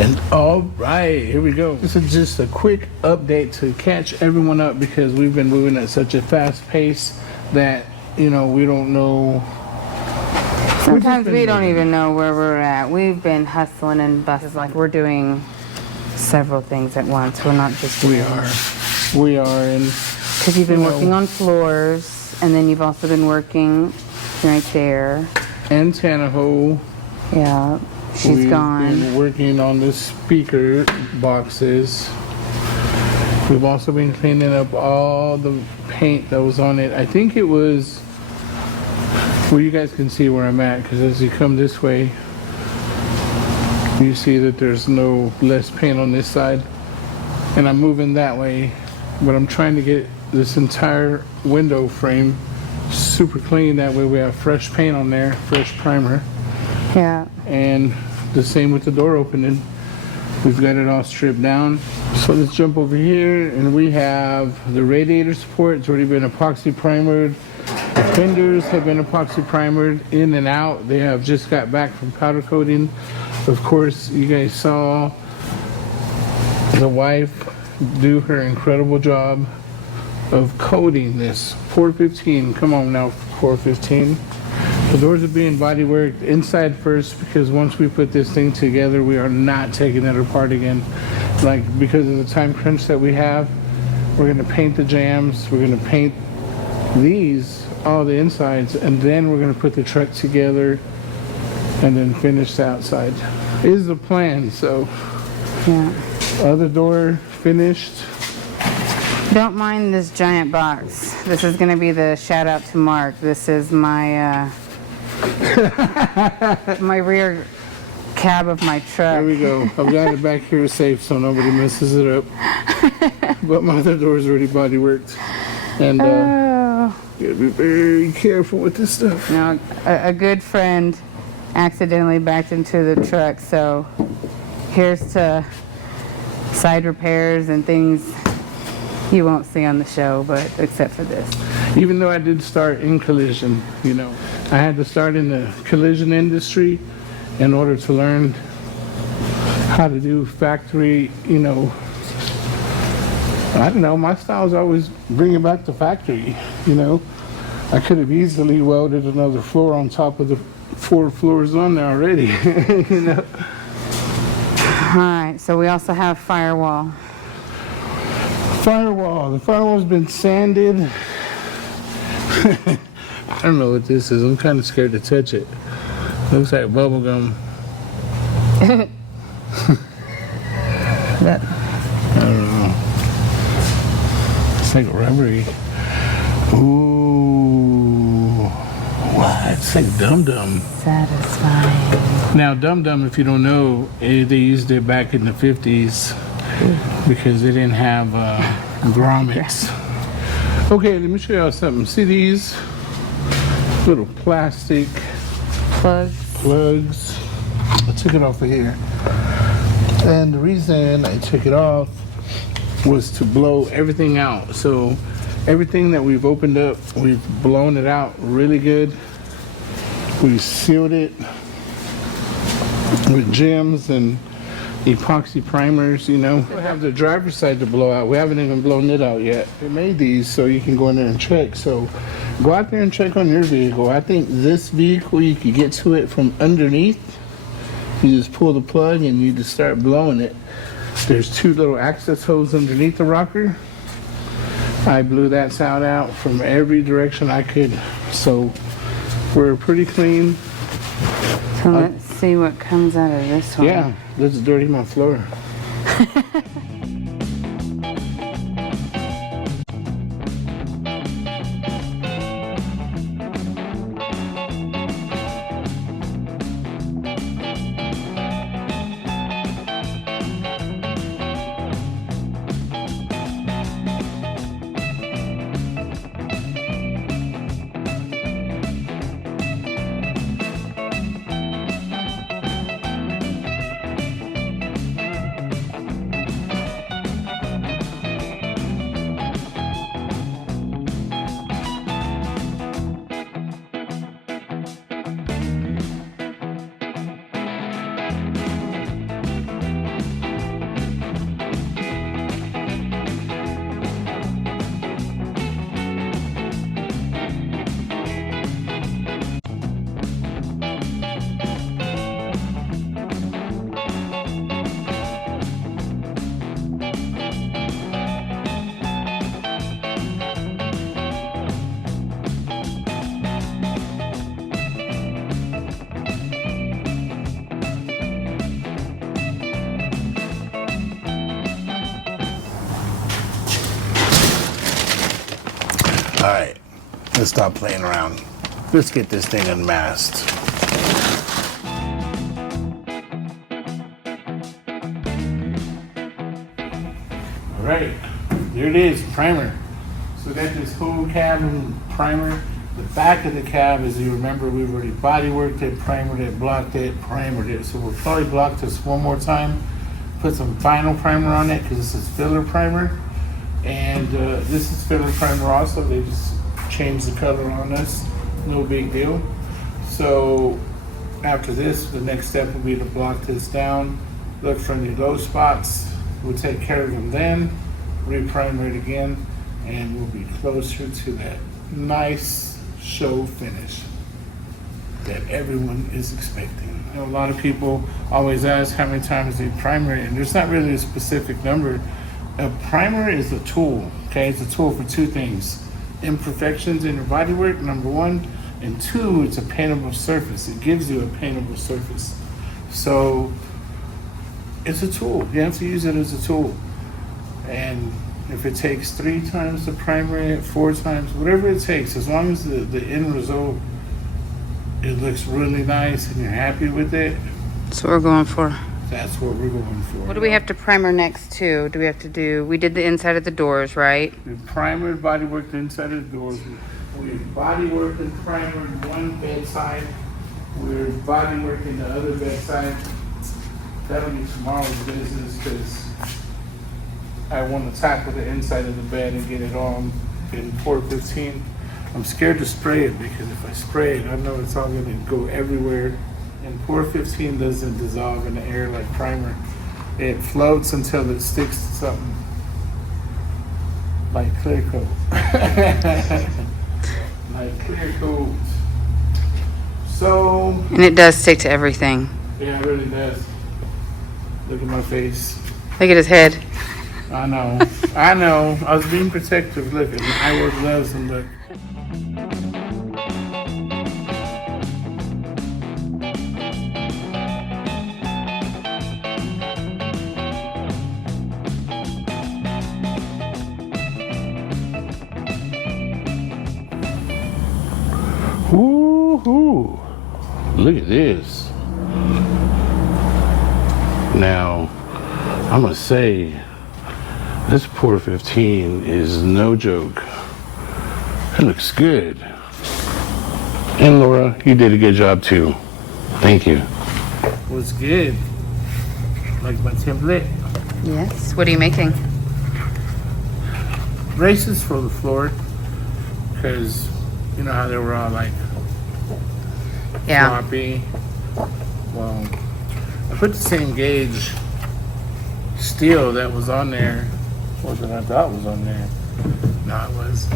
And all right, here we go. This is just a quick update to catch everyone up because we've been moving at such a fast pace that, you know, we don't know. Sometimes we don't even know where we're at. We've been hustling and bustling. Like we're doing several things at once. We're not just doing. We are, and because you've been working on floors, and then you've also been working right there. And Tannehill. Yeah, she's gone. We've been working on the speaker boxes. We've also been cleaning up all the paint that was on it. I think it was. Well, you guys can see where I'm at because as you come this way, you see that there's no less paint on this side, and I'm moving that way, but I'm trying to get this entire window frame super clean. That way we have fresh paint on there, fresh primer. Yeah. And the same with the door opening. We've got it all stripped down. So let's jump over here, and we have the radiator support. It's already been epoxy primered. The fenders have been epoxy primered in and out. They have just got back from powder coating. Of course, you guys saw the wife do her incredible job of coating this. 415, come on now, 415. The doors are being body worked inside first because once we put this thing together, we are not taking it apart again. Like, because of the time crunch that we have, we're gonna paint the jambs, we're gonna paint these, all the insides, and then we're gonna put the truck together and then finish the outside. Is the plan, so. Yeah. Other door finished. Don't mind this giant box. This is gonna be the shout out to Mark. This is my my rear cab of my truck. There we go. I've got it back here safe so nobody messes it up. But my other door is already body worked. And you gotta be very careful with this stuff. No, a good friend accidentally backed into the truck, so here's to side repairs and things you won't see on the show, but except for this. Even though I did start in collision, you know, I had to start in the collision industry in order to learn how to do factory, you know. I don't know, my style is always bring it back to factory, you know. I could have easily welded another floor on top of the 4 floors on there already, you know. Alright, so we also have firewall. Firewall. The firewall's been sanded. I don't know what this is. I'm kind of scared to touch it. Looks like bubble gum. That. I don't know. It's like rubbery. Ooh. What? It's like Dum Dum. Satisfying. Now, Dum Dum, if you don't know, they used it back in the 50s because they didn't have grommets. Okay, let me show y'all something. See these little plastic plugs? I took it off of here. And the reason I took it off was to blow everything out. So everything that we've opened up, we've blown it out really good. We sealed it with gems and epoxy primers, you know. We have the driver's side to blow out. We haven't even blown it out yet. They made these so you can go in there and check. So go out there and check on your vehicle. I think this vehicle, you could get to it from underneath. You just pull the plug and you just start blowing it. There's 2 little access holes underneath the rocker. I blew that sound out from every direction I could. So we're pretty clean. So let's see what comes out of this one. Yeah, let's dirty my floor. Let's stop playing around. Let's get this thing unmasked. All right, there it is, primer. So we got this whole cab and primer. The back of the cab, as you remember, we've already body worked it, primered it, blocked it, primered it. So we'll probably block this one more time, put some final primer on it because this is filler primer. And this is filler primer also. They just changed the color on us. No big deal. So after this, the next step will be to block this down, look for any low spots. We'll take care of them then, re-primer it again, and we'll be closer to that nice show finish that everyone is expecting. You know, a lot of people always ask how many times they primer it, and there's not really a specific number. A primer is a tool, okay? It's a tool for two things. Imperfections in your bodywork, number one, and two, it's a paintable surface. It gives you a paintable surface. So it's a tool. You have to use it as a tool. And if it takes 3 times to primer it, 4 times, whatever it takes, as long as the end result, it looks really nice and you're happy with it, That's what we're going for. that's what we're going for. What do we have to primer next too? Do we have to do, we did the inside of the doors, right? We primered, bodyworked the inside of the doors. We bodyworked and primered one bedside. We're bodyworking the other bedside. That'll be tomorrow's business because I want to tackle the inside of the bed and get it on in 415. I'm scared to spray it because if I spray it, I know it's all going to go everywhere. And 415 doesn't dissolve in the air like primer. It floats until it sticks to something. Like clear coat. Like clear coat. So, And it does stick to everything. yeah, it really does. Look at my face. Look at his head. I know. I know. I was being protective. Look, I wear gloves and look. Woo-hoo. Look at this. Now, I'm gonna say this Port 15 is no joke. It looks good. And Laura, you did a good job too. Thank you. Was good. Like my template. Yes. What are you making? Braces for the floor. Because you know how they were all like Yeah. floppy. Well, I put the same gauge steel that was on there, or that I thought was on there. No, it was.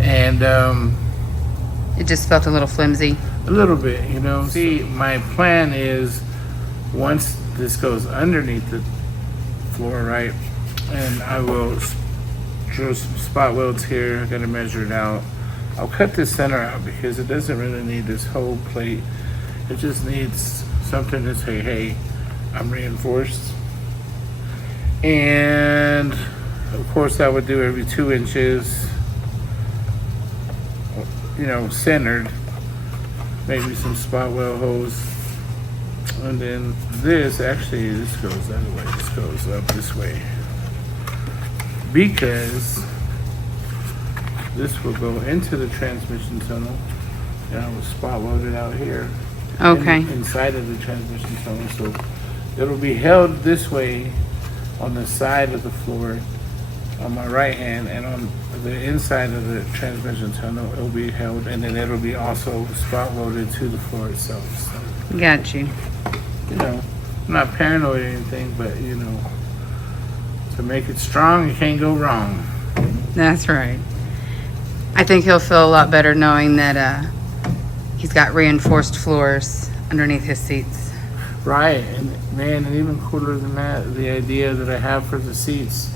And It just felt a little flimsy. a little bit, you know. See, my plan is once this goes underneath the floor, right, and I will drill some spot welds here. I'm gonna measure it out. I'll cut this center out because it doesn't really need this whole plate. It just needs something to say, hey, I'm reinforced. And of course I would do every 2 inches, you know, centered, maybe some spot weld holes. And then this, actually this goes the other way, this goes up this way. Because this will go into the transmission tunnel and I will spot weld it out here. Okay. Inside of the transmission tunnel, so it'll be held this way on the side of the floor on my right hand, and on the inside of the transmission tunnel it'll be held, and then it'll be also spot welded to the floor itself. So, Got you. you know, I'm not paranoid or anything, but you know, to make it strong, you can't go wrong. That's right. I think he'll feel a lot better knowing that he's got reinforced floors underneath his seats. Right, and man, and even cooler than that, the idea that I have for the seats,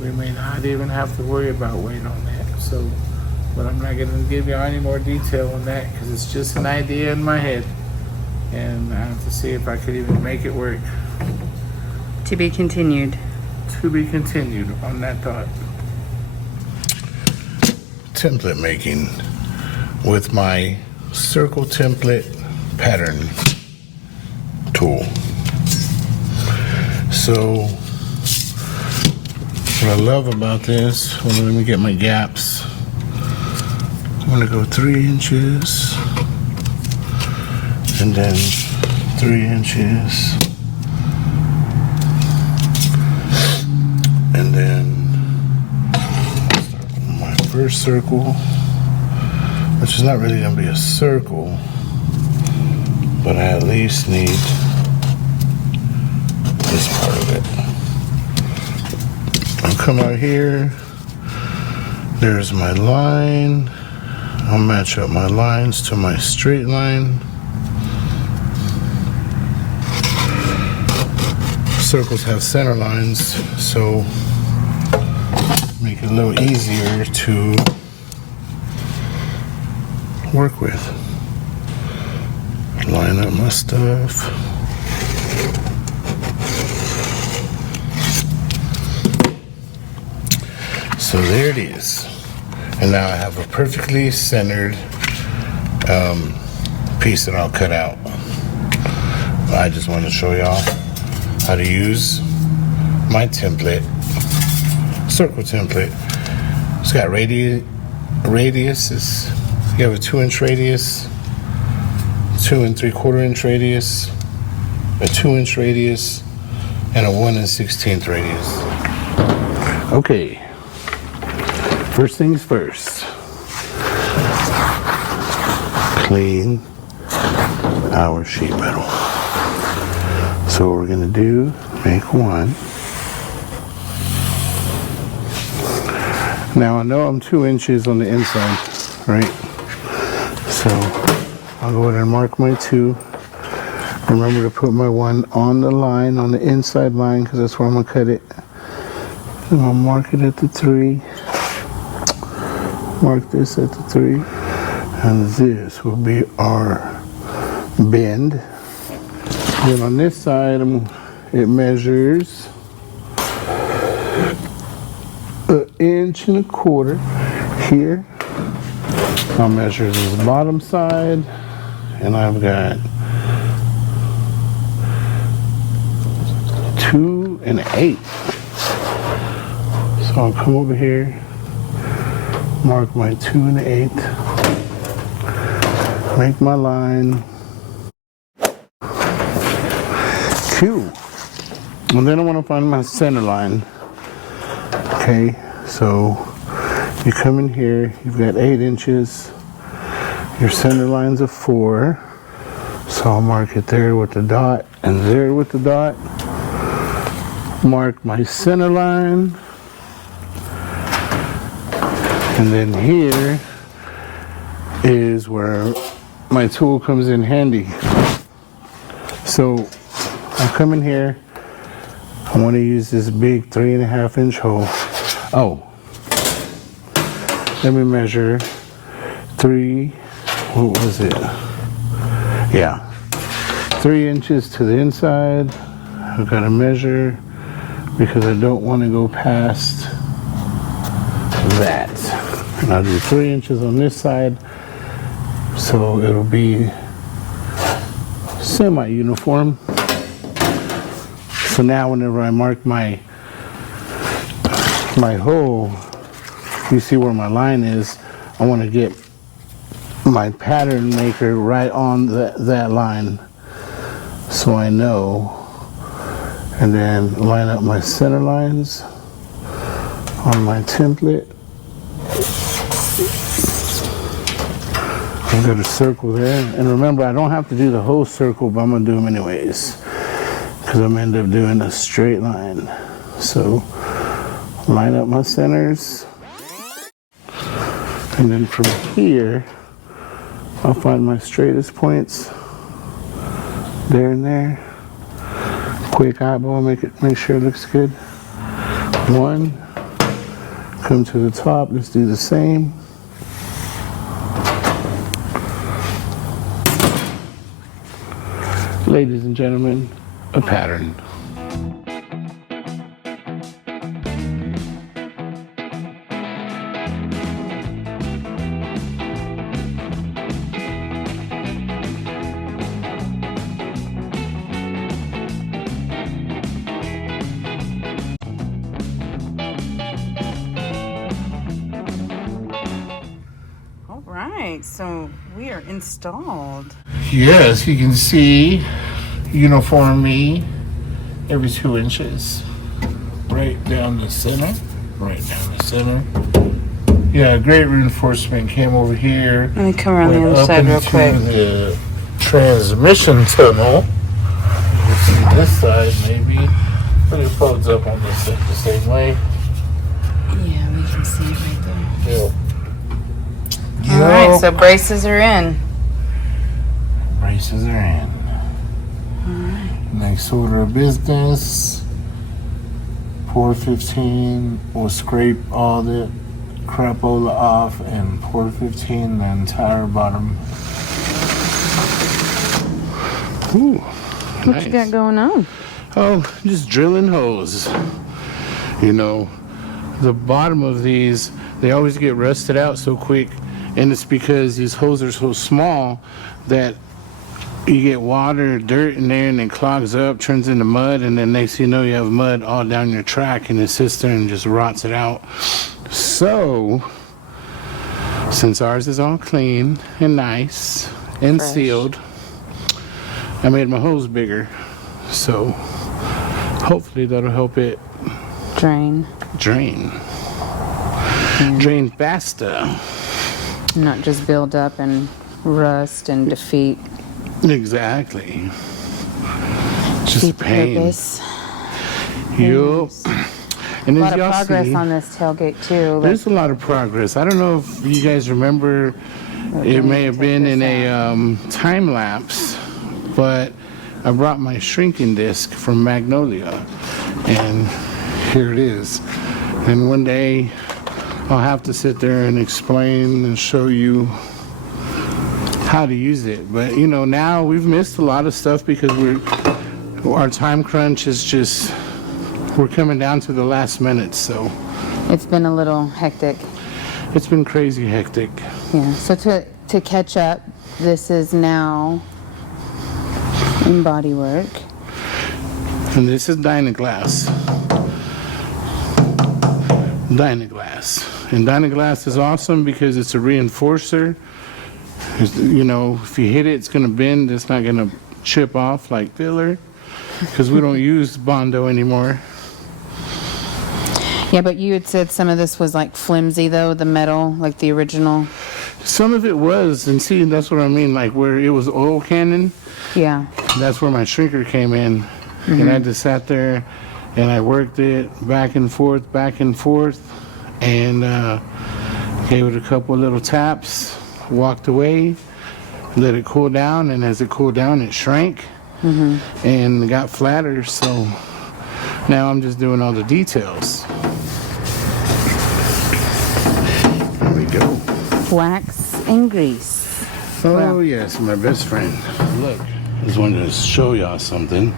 we may not even have to worry about weight on that. So, but I'm not going to give you any more detail on that because it's just an idea in my head, and I have to see if I could even make it work. To be continued. To be continued on that thought. template making with my circle template pattern tool. So what I love about this, well, let me get my gaps. I'm gonna go 3 inches and then 3 inches and then my first circle, which is not really gonna be a circle, but I at least need this part of it. I'll come out here, there's my line, I'll match up my lines to my straight line. Circles have center lines, so make it a little easier to work with. Line up my stuff. So there it is. And now I have a perfectly centered piece that I'll cut out. I just want to show y'all how to use my template, circle template. It's got radiuses. You have a 2-inch radius, 2 3/4 inch radius, a 2-inch radius, and a 1 16th radius. Okay, first things first. Clean our sheet metal. So what we're gonna do, make 1. Now I know I'm 2 inches on the inside, right? So I'll go ahead and mark my 2. Remember to put my 1 on the line, on the inside line, because that's where I'm gonna cut it. And I'll mark it at the 3. Mark this at the 3. And this will be our bend. Then on this side, it measures 1.25 inches here. I'll measure this bottom side, and I've got 2 1/8. So I'll come over here, mark my 2 1/8, make my line, Q, and then I want to find my center line. Okay, so you come in here, you've got 8 inches, your center line's a 4, so I'll mark it there with the dot and there with the dot. Mark my center line, and then here is where my tool comes in handy. So I'm coming here, I want to use this big 3.5 inch hole. Oh, let me measure 3, what was it? Yeah, 3 inches to the inside. I've got to measure because I don't want to go past that. And I'll do 3 inches on this side, so it'll be semi-uniform. So now whenever I mark my hole, you see where my line is. I want to get my pattern maker right on that line, so I know. And then line up my center lines on my template. I've got a circle there. And remember, I don't have to do the whole circle, but I'm going to do them anyways, because I'm going to end up doing a straight line. So line up my centers. And then from here, I'll find my straightest points there and there. Quick eyeball, make sure it looks good. 1, come to the top, let's do the same. Ladies and gentlemen, a pattern. right, so we are installed. Yes, you can see uniform me every 2 inches. Right down the center. Right down the center. Yeah, great reinforcement came over here. Let me come around the Went other up side real into quick. the transmission tunnel. You see this side maybe, but it folds up on this side the same way. Yeah, we can see it right there. Yeah. All right, so braces are in. Braces are in. All right. Next order of business. Pour 15 will scrape all the crapola off and pour 15 the entire bottom. Ooh, What you got going on? Oh, just drilling holes. The bottom of these, they always get rusted out so quick, and it's because these holes are so small that you get water, dirt in there, and it clogs up, turns into mud, and then next thing you know, you have mud all down your track, and it sits there and just rots it out. So, since ours is all clean and nice and Fresh. sealed, I made my hose bigger. So, hopefully that'll help it Drain. drain faster. Not just build up and rust and defeat. Exactly. Just Defeat the pain. purpose. Yup. And A as lot of y'all progress see, on this tailgate too. there's a lot of progress. I don't know if you guys remember, it may have been in a time lapse, but I brought my shrinking disc from Magnolia, and here it is. And one day I'll have to sit there and explain and show you how to use it. But now we've missed a lot of stuff because our time crunch is just, we're coming down to the last minute, so It's been a little hectic. it's been crazy hectic. Yeah. So to catch up, this is now in bodywork. And this is Dynaglass. And Dynaglass is awesome because it's a reinforcer. If you hit it, it's going to bend. It's not going to chip off like filler because we don't use Bondo anymore. Yeah, but you had said some of this was like flimsy though, the metal, like the original. Some of it was, and see, that's what I mean, like where it was oil cannon, Yeah. that's where my shrinker came in. And I just sat there and I worked it back and forth, and gave it a couple little taps, walked away, let it cool down, and as it cooled down, it shrank and got flatter. So now I'm just doing all the details. There we go. Wax and grease. Oh, Wow. yes, my best friend. Look, I just wanted to show y'all something.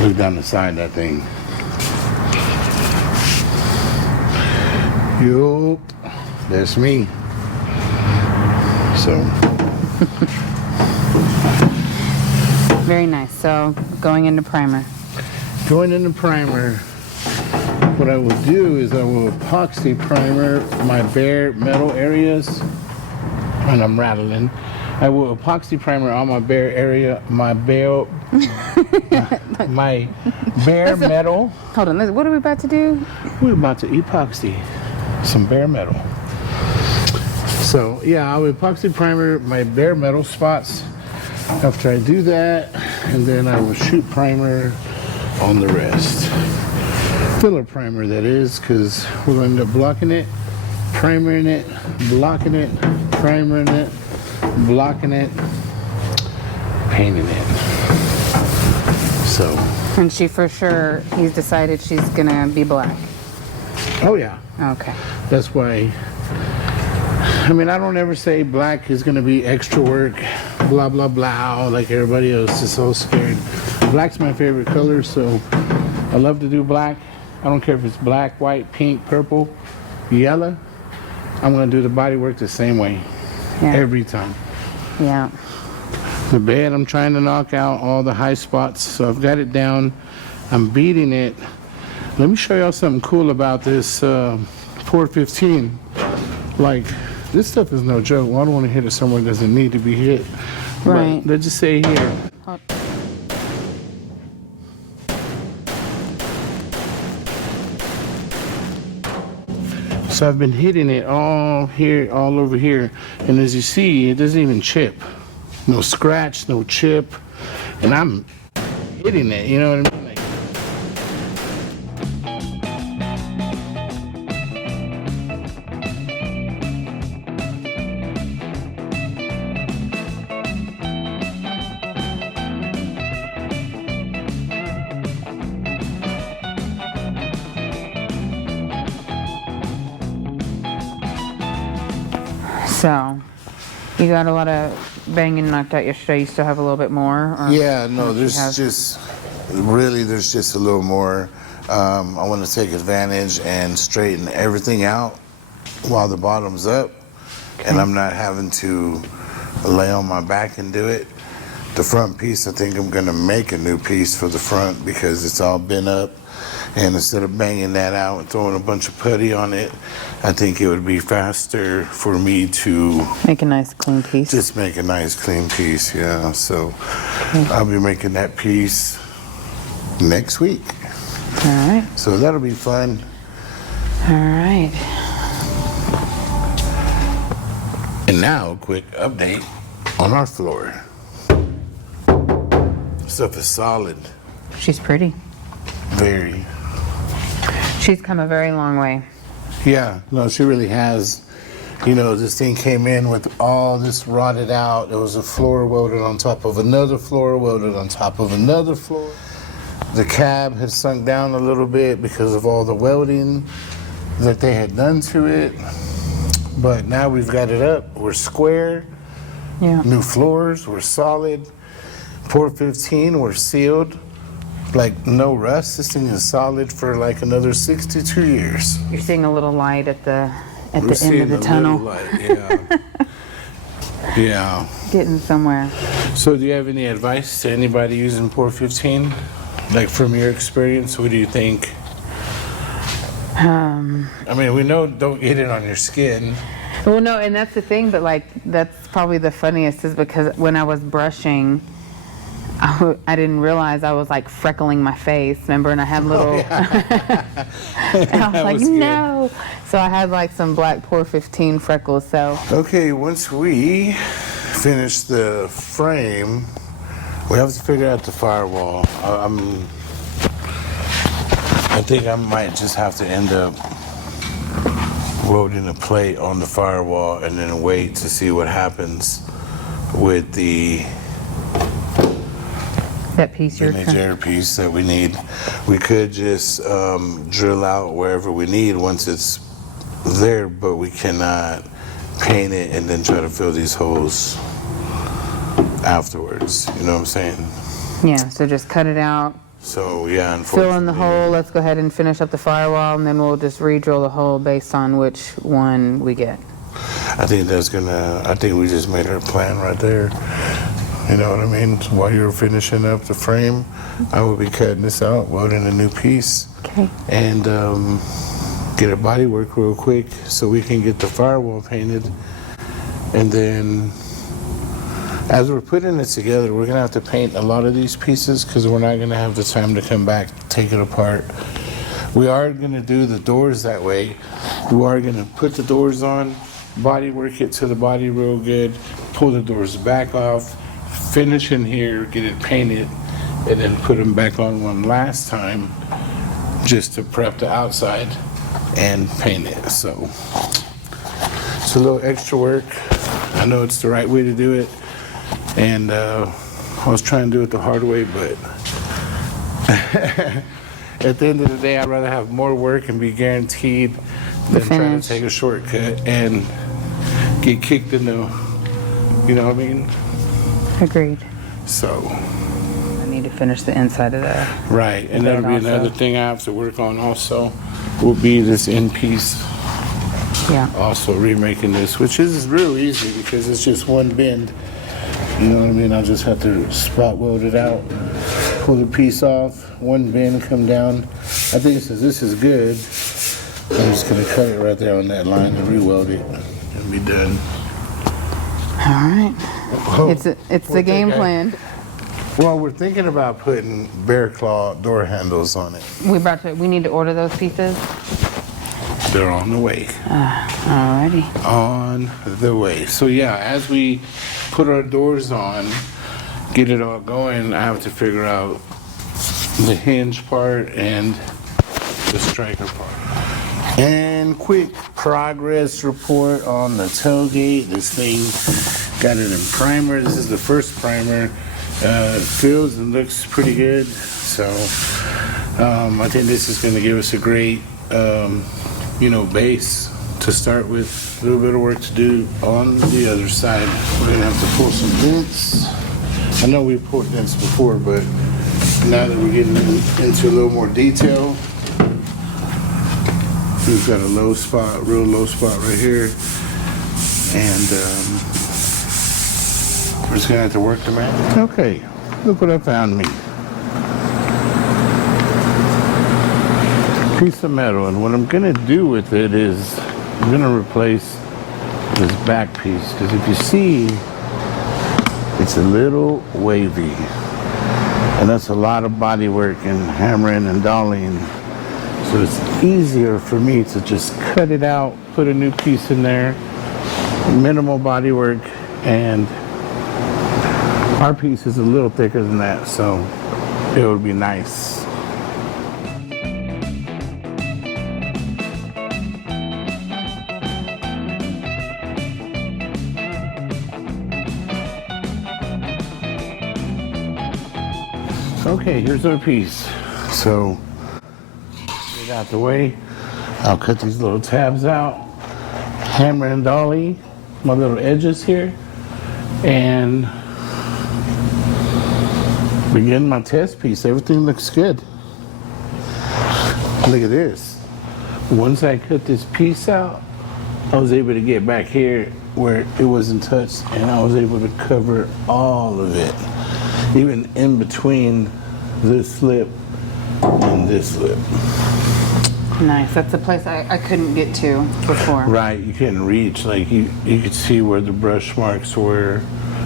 Look down the side of that thing. Yup, that's me. So, Very nice. So going into primer. going into primer, what I will do is I will epoxy primer my bare metal areas, and I'm rattling. I will epoxy primer on my bare area, my bare metal. Hold on. What are we about to do? We're about to epoxy some bare metal. So yeah, I'll epoxy primer my bare metal spots after I do that, and then I will shoot primer on the rest. Filler primer, that is, because we'll end up blocking it, primering it, blocking it, primering it, blocking it, painting it. So, And she for sure, he's decided she's gonna be black. oh yeah, Okay. that's why. I mean, I don't ever say black is gonna be extra work, blah blah blah, like everybody else is so scared. Black's my favorite color, so I love to do black. I don't care if it's black, white, pink, purple, yellow. I'm gonna do the body work the same way, Yeah. every time. Yeah. The bed, I'm trying to knock out all the high spots, so I've got it down. I'm beating it. Let me show y'all something cool about this Port 15. Like, this stuff is no joke. Well, I don't want to hit it somewhere that doesn't need to be hit. Right. But let's just say here. So I've been hitting it all here, all over here. And as you see, it doesn't even chip. No scratch, no chip. And I'm hitting it, you know what I mean? Like, So, you got a lot of banging knocked out yesterday. You still have a little bit more? Or Yeah, no, what you there's have? just a little more. I want to take advantage and straighten everything out while the bottom's up, and I'm not having to lay on my back and do it. The front piece, I think I'm going to make a new piece for the front because it's all bent up. And instead of banging that out and throwing a bunch of putty on it, I think it would be faster for me to Make a nice clean piece. just make a nice clean piece, yeah. So I'll be making that piece next week. All right. So that'll be fun. All right. And now, a quick update on our floor. Stuff is solid, She's pretty. very. She's come a very long way. Yeah, no, she really has. You know, this thing came in with all this rotted out. There was a floor welded on top of another floor, welded on top of another floor. The cab had sunk down a little bit because of all the welding that they had done to it. But now we've got it up. We're square, Yeah. new floors, we're solid. Port 15, we're sealed. Like, no rust. This thing is solid for like another 62 years. You're seeing a little light at the We're end of seeing the a tunnel. little light, yeah. Yeah. Getting somewhere. So do you have any advice to anybody using Port 15? Like, from your experience, what do you think? I mean, we know don't get it on your skin. Well, no, and that's the thing, but like, that's probably the funniest is because when I was brushing, I didn't realize I was like freckling my face, remember? And I had little, and I was like, was good. no. So I had like some black Port 15 freckles, so. Okay, once we finish the frame, we have to figure out the firewall. I think I might just have to end up welding a plate on the firewall and then wait to see what happens with the That piece you're vintage air piece that we need. We could just drill out wherever we need once it's there, but we cannot paint it and then try to fill these holes afterwards. You know what I'm saying? Yeah, so just cut it out, So yeah, fill in the unfortunately. hole, let's go ahead and finish up the firewall, and then we'll just re-drill the hole based on which one we get. I think we just made our plan right there. You know what I mean? So while you're finishing up the frame, I will be cutting this out, welding a new piece, Okay. and get a body work real quick so we can get the firewall painted. And then as we're putting it together, we're gonna have to paint a lot of these pieces because we're not gonna have the time to come back, take it apart. We are gonna do the doors that way. We are gonna put the doors on, body work it to the body real good, pull the doors back off, finish in here, get it painted, and then put them back on one last time just to prep the outside and paint it. So it's a little extra work. I know it's the right way to do it, and I was trying to do it the hard way, but at the end of the day, I'd rather have more work and be guaranteed than try to finish. take a shortcut and get kicked in the, you know what I mean? Agreed. So, I need to finish the inside of the, Right, and that'll be also. another thing I have to work on also, will be this end piece. yeah. Also remaking this, which is real easy because it's just one bend. You know what I mean? I'll just have to spot weld it out, pull the piece off, one bend, come down. I think since this is good, I'm just gonna cut it right there on that line and re-weld it and be done. All right. Oh, It's the game plan. well, we're thinking about putting bear claw door handles on it. We need to order those pieces. They're on the way. Alrighty. On the way. So yeah, as we put our doors on, get it all going, I have to figure out the hinge part and the striker part. And quick progress report on the tailgate. This thing got it in primer. This is the first primer. It feels and looks pretty good. So I think this is going to give us a great base to start with. A little bit of work to do on the other side. We're going to have to pull some dents. I know we pulled dents before, but now that we're getting into a little more detail, we've got a low spot, real low spot right here, and we're just gonna have to work the match. Okay, look what I found me. Piece of metal, and what I'm gonna do with it is I'm gonna replace this back piece, because if you see, it's a little wavy, and that's a lot of body work and hammering and dollying. So it's easier for me to just cut it out, put a new piece in there, minimal body work, and our piece is a little thicker than that, so it would be nice. Okay, here's our piece. So get out the way. I'll cut these little tabs out, hammer and dolly my little edges here, and begin my test piece. Everything looks good. Look at this. Once I cut this piece out, I was able to get back here where it wasn't touched, and I was able to cover all of it, even in between this slip and this slip. Nice. That's a place I couldn't get to before. Right, you couldn't reach. Like you could see where the brush marks were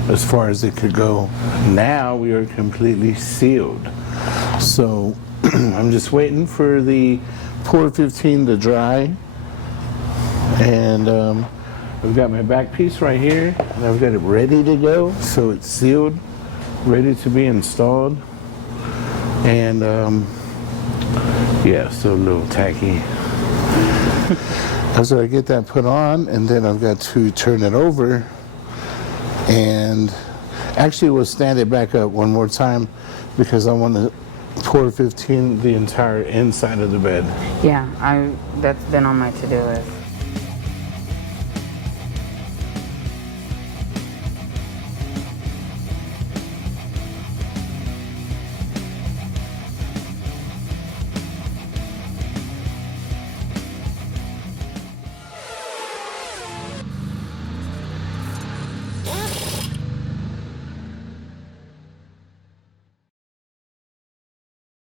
as far as it could go. Now we are completely sealed. So I'm just waiting for the Pour 15 to dry. And I've got my back piece right here, and I've got it ready to go. So it's sealed, ready to be installed. And yeah, so a little tacky. After I get that put on, and then I've got to turn it over, and actually we'll stand it back up one more time because I want to Pour 15 the entire inside of the bed. Yeah, that's been on my to-do list.